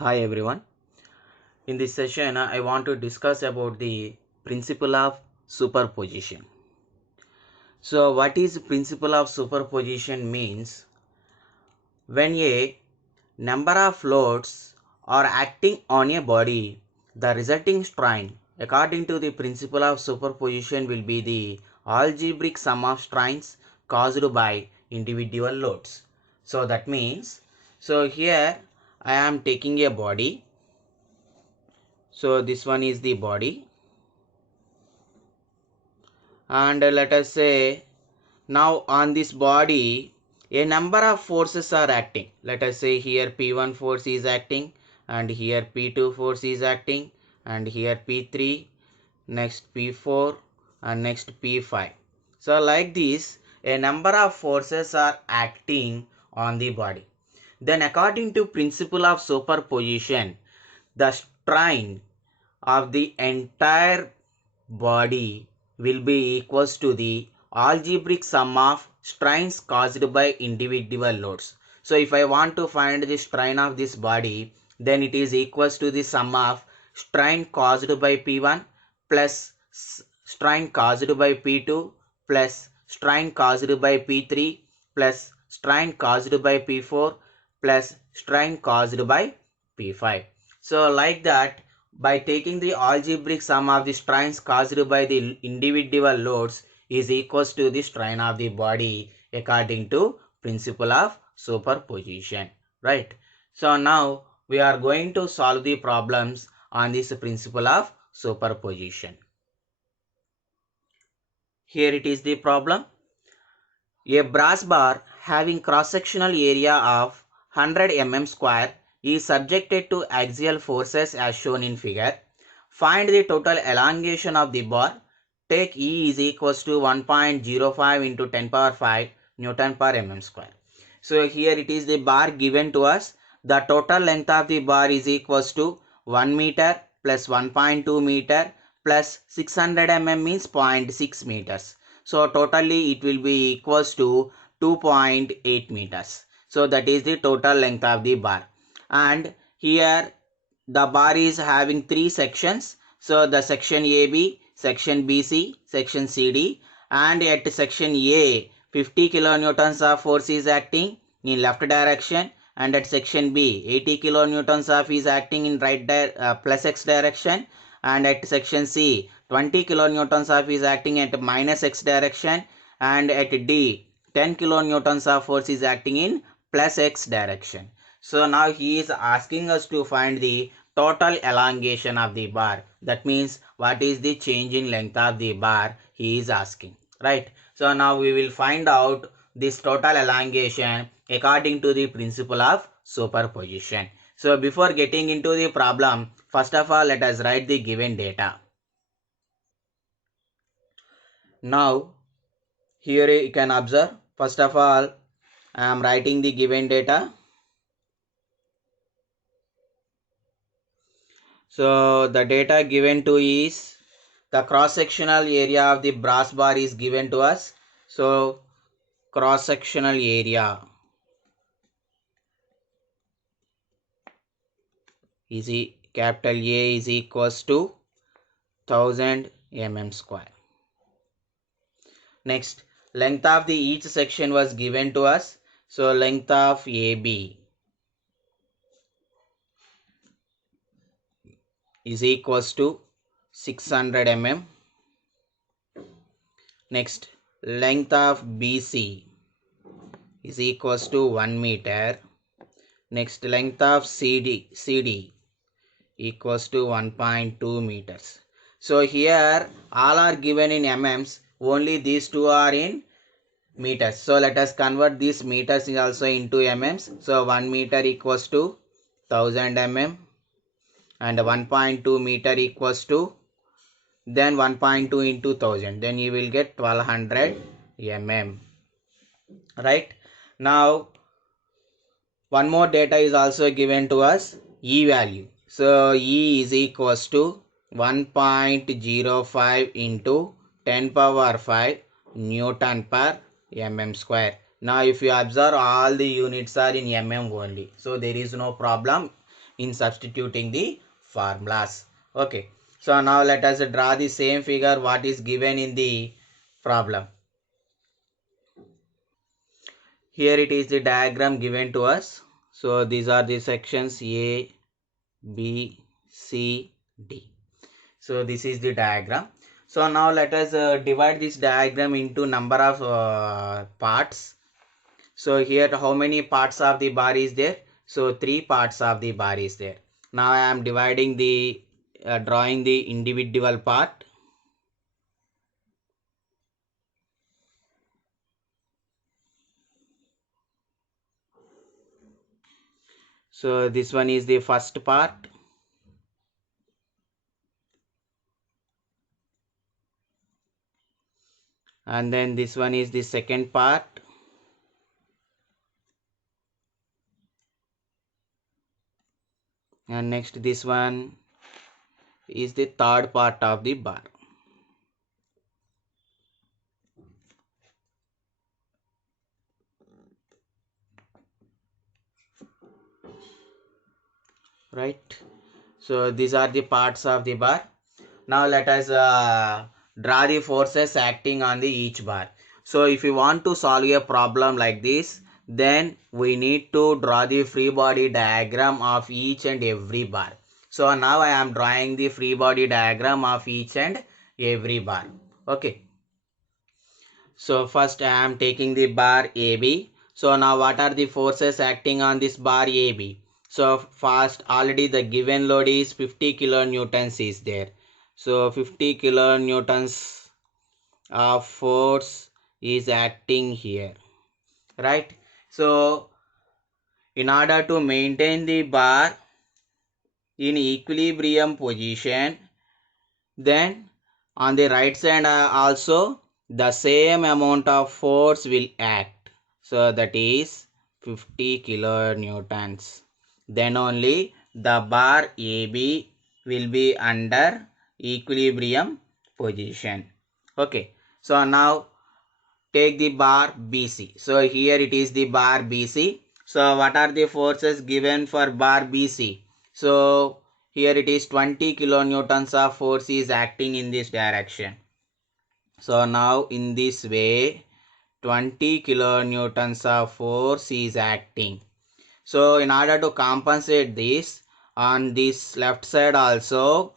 Hi everyone. In this session, I want to discuss about the principle of superposition. So, what is principle of superposition means when a number of loads are acting on a body, the resulting strain according to the principle of superposition will be the algebraic sum of strains caused by individual loads. So, that means, here I am taking a body. So this one is the body, and let us say now on this body a number of forces are acting. Let us say here P1 force is acting, and here P2 force is acting, and here P3, next P4, and next P5. So like this a number of forces are acting on the body. Then according to principle of superposition, the strain of the entire body will be equals to the algebraic sum of strains caused by individual loads. So if I want to find the strain of this body, then it is equals to the sum of strain caused by P1 plus strain caused by P2 plus strain caused by P3 plus strain caused by P4 plus strain caused by P5. So like that, by taking the algebraic sum of the strains caused by the individual loads is equals to the strain of the body according to principle of superposition, right? So now we are going to solve the problems on this principle of superposition. Here it is the problem. A brass bar having cross-sectional area of 100 mm square is subjected to axial forces as shown in figure. Find the total elongation of the bar. Take E is equals to 1.05 into 10 power 5 Newton per mm square. So here it is the bar given to us. The total length of the bar is equals to 1 meter plus 1.2 meter plus 600 mm means 0.6 meters. So totally it will be equals to 2.8 meters. So that is the total length of the bar. And here the bar is having three sections. So the section AB, section BC, section CD, and at section A 50 kilonewtons of force is acting in left direction, and at section B 80 kilonewtons of is acting in plus x direction, and at section C 20 kilonewtons of is acting at minus x direction, and at D 10 kilonewtons of force is acting in plus x direction. So now he is asking us to find the total elongation of the bar. That means what is the change in length of the bar he is asking, right? So now we will find out this total elongation according to the principle of superposition. So before getting into the problem, first of all let us write the given data. Now here you can observe, first of all I am writing the given data. So the data given to is the cross-sectional area of the brass bar is given to us. So cross-sectional area is capital A is equals to 1000 mm square. Next, length of the each section was given to us. So length of AB is equals to 600 mm. Next, length of BC is equals to 1 meter. Next, length of CD equals to 1.2 meters. So here all are given in mm's, only these two are in meters. So let us convert these meters also into mm's. So 1 meter equals to 1000 mm, and 1.2 meter equals to, then 1.2 into 1000, then you will get 1200 mm, right? Now one more data is also given to us, E value. So E is equals to 1.05 into 10 power 5 Newton per mm square. Now if you observe, all the units are in mm only, so there is no problem. in substituting the formulas. Okay, so now let us draw the same figure what is given in the problem. Here it is the diagram given to us. So these are the sections A, B, C, D. So this is the diagram. So now let us divide this diagram into number of parts. So here how many parts of the bar is there? So 3 parts of the bar is there. Now I am dividing the drawing the individual part. So this one is the first part. And then this one is the second part. And next this one is the third part of the bar. Right. So these are the parts of the bar. Now let us draw the forces acting on the each bar. So if you want to solve a problem like this, then we need to draw the free body diagram of each and every bar. So now I am drawing the free body diagram of each and every bar. Okay. So first I am taking the bar AB. So now what are the forces acting on this bar AB? So first already the given load is 50 kilonewtons is there. So 50 kilonewtons of force is acting here, right? So in order to maintain the bar in equilibrium position, then on the right side also the same amount of force will act. So that is 50 kilonewtons. Then only the bar AB will be under equilibrium position. Okay. So now take the bar BC. So here it is the bar BC. So what are the forces given for bar BC? So here it is 20 kilonewtons of force is acting in this direction. So now in this way 20 kilonewtons of force is acting. So in order to compensate this, on this left side also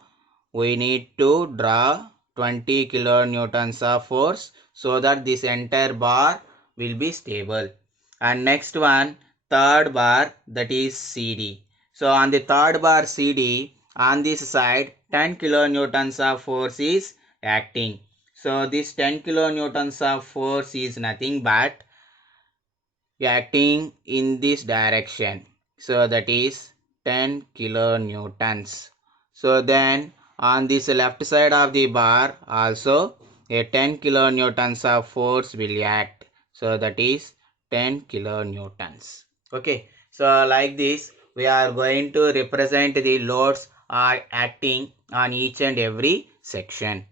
we need to draw 20 kilonewtons of force so that this entire bar will be stable. And next one, third bar, that is CD. So on the third bar CD, on this side 10 kilonewtons of force is acting. So this 10 kilonewtons of force is nothing but acting in this direction. So that is 10 kilonewtons. So then on this left side of the bar also a 10 kilonewtons of force will act. So that is 10 kilonewtons. Okay. So like this we are going to represent the loads are acting on each and every section.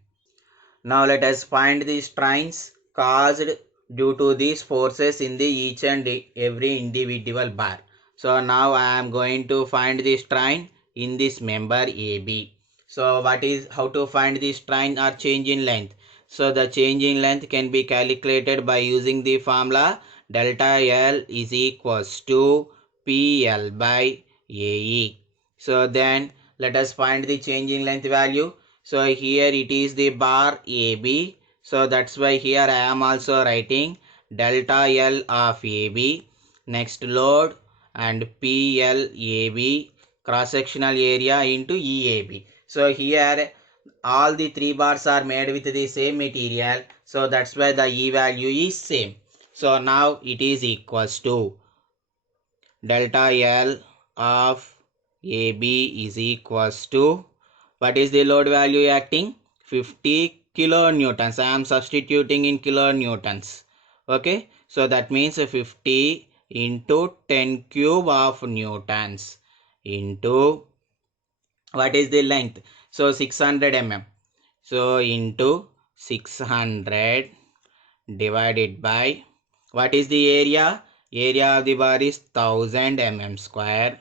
Now let us find the strains caused due to these forces in the each and every individual bar. So now I am going to find the strain in this member AB. So what is how to find the strain or change in length? So the change in length can be calculated by using the formula delta L is equals to PL by AE. So then let us find the change in length value. So here it is the bar AB. So that's why here I am also writing delta L of AB. Next load and PLAB cross sectional area into EAB. So here all the 3 bars are made with the same material. So that's why the E value is same. So now it is equals to delta L of AB is equals to, what is the load value acting? 50 kilonewtons. I am substituting in kilonewtons. Okay. So that means 50 into 10 cube of newtons into what is the length? So 600 mm. So into 600 divided by what is the area? Area of the bar is 1000 mm square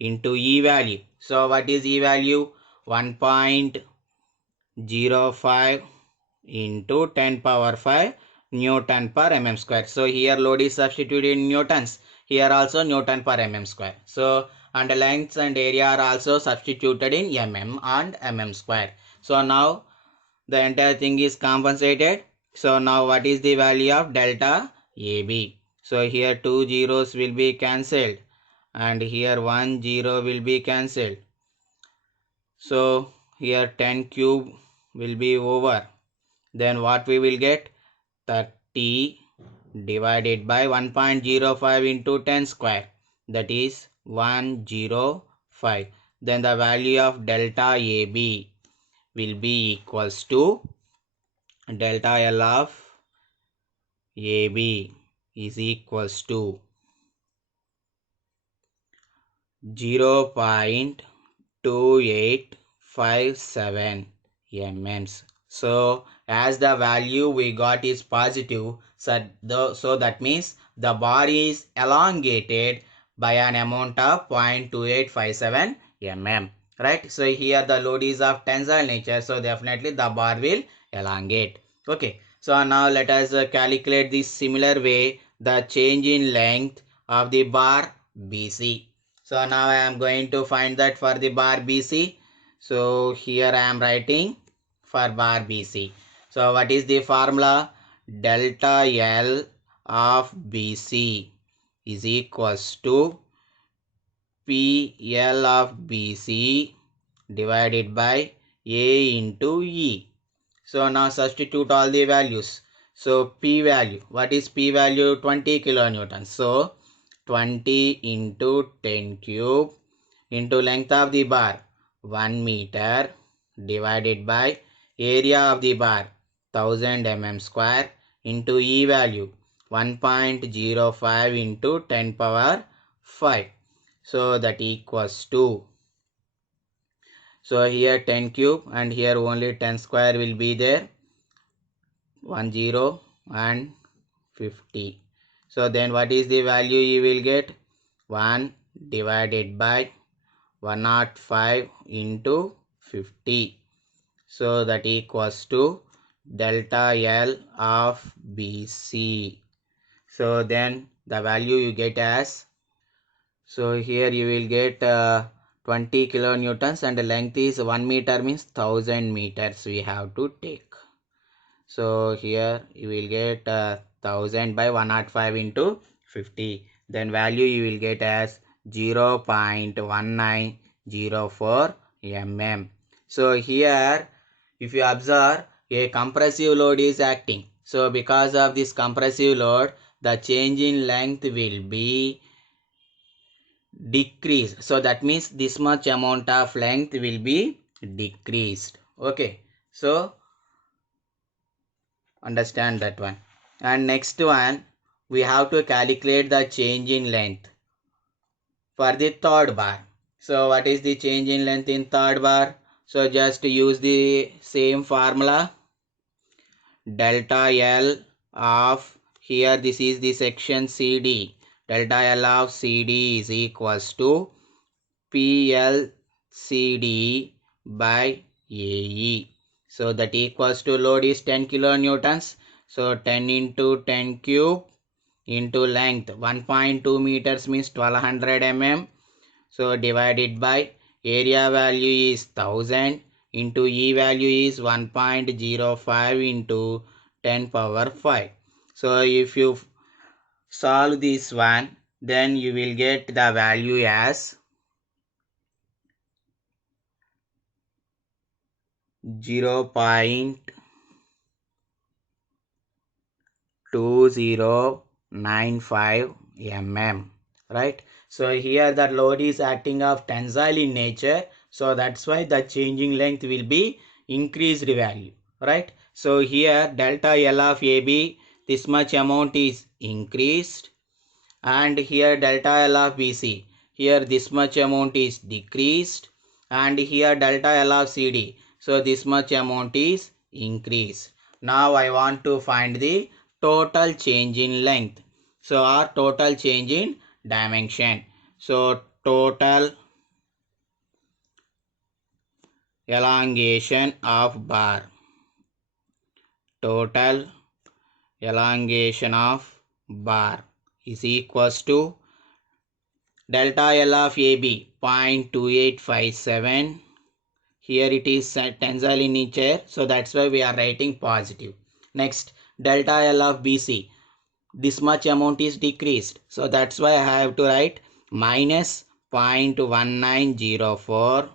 into E value. So what is E value? 1.05 into 10 power 5 Newton per mm square. So here load is substituted in newtons. Here also Newton per mm square. So and lengths and area are also substituted in mm and mm square. So now the entire thing is compensated. So now what is the value of delta AB? So here 2 zeros will be cancelled and here 1 0 will be cancelled. So here 10 cube will be over. Then what we will get? 30 divided by 1.05 into 10 square, that is 105. Then the value of delta AB will be equals to delta L of AB is equals to 0.2857 mm. So as the value we got is positive, so that means the bar is elongated by an amount of 0.2857 mm. Right? So here the load is of tensile nature, so definitely the bar will elongate. Okay. So now let us calculate this similar way the change in length of the bar BC. So now I am going to find that for the bar BC. So here I am writing for bar BC. So what is the formula? Delta L of BC is equals to PL of BC divided by A into E. So now substitute all the values. So P value, what is P value? 20 kilonewtons. So 20 into 10 cube into length of the bar 1 meter divided by area of the bar 1000 mm square into E value 1.05 into 10 power 5. So that equals to, so here 10 cube and here only 10 square will be there, 10 and 50. So then what is the value you will get? 1 divided by 105 into 50. So that equals to delta L of BC. So then the value you get as, so here you will get 20 kilonewtons and the length is 1 meter means 1000 meters we have to take. So here you will get 1000 by 105 into 50. Then value you will get as 0.1904 mm. So here if you observe, a compressive load is acting. So because of this compressive load, the change in length will be decreased. So that means this much amount of length will be decreased. Okay. So understand that one. And next one, we have to calculate the change in length for the third bar. So what is the change in length in third bar? So just use the same formula. Delta L of, here this is the section CD. Delta L of CD is equals to PLCD by AE. So that equals to load is 10 kilonewtons. So 10 into 10 cube into length 1.2 meters means 1200 mm. So divided by area value is 1000 into E value is 1.05 into 10 power 5. So if you solve this one, then you will get the value as 0.2095 mm, right? So here the load is acting of tensile in nature, so that's why the changing length will be increased value, right? So here delta L of AB, this much amount is increased, and here delta L of BC, here this much amount is decreased, and here delta L of CD, so this much amount is increased. Now I want to find the total change in length, so our total change in dimension. So total elongation of bar. Total elongation of bar is equals to delta L of AB 0.2857. Here it is tensile in nature, so that's why we are writing positive. Next, delta L of BC, this much amount is decreased, so that's why I have to write minus 0.1904.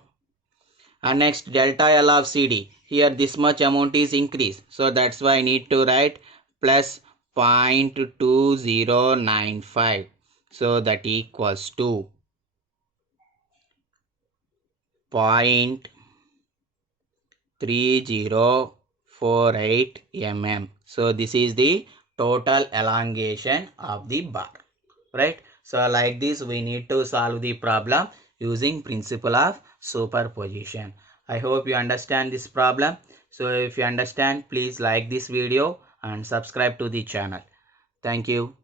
And next, delta L of CD, here this much amount is increased, so that's why I need to write plus 0.2095, so that equals to 0.3048 mm. So this is the total elongation of the bar, right? So like this we need to solve the problem using principle of superposition. I hope you understand this problem. So if you understand, please like this video and subscribe to the channel. Thank you.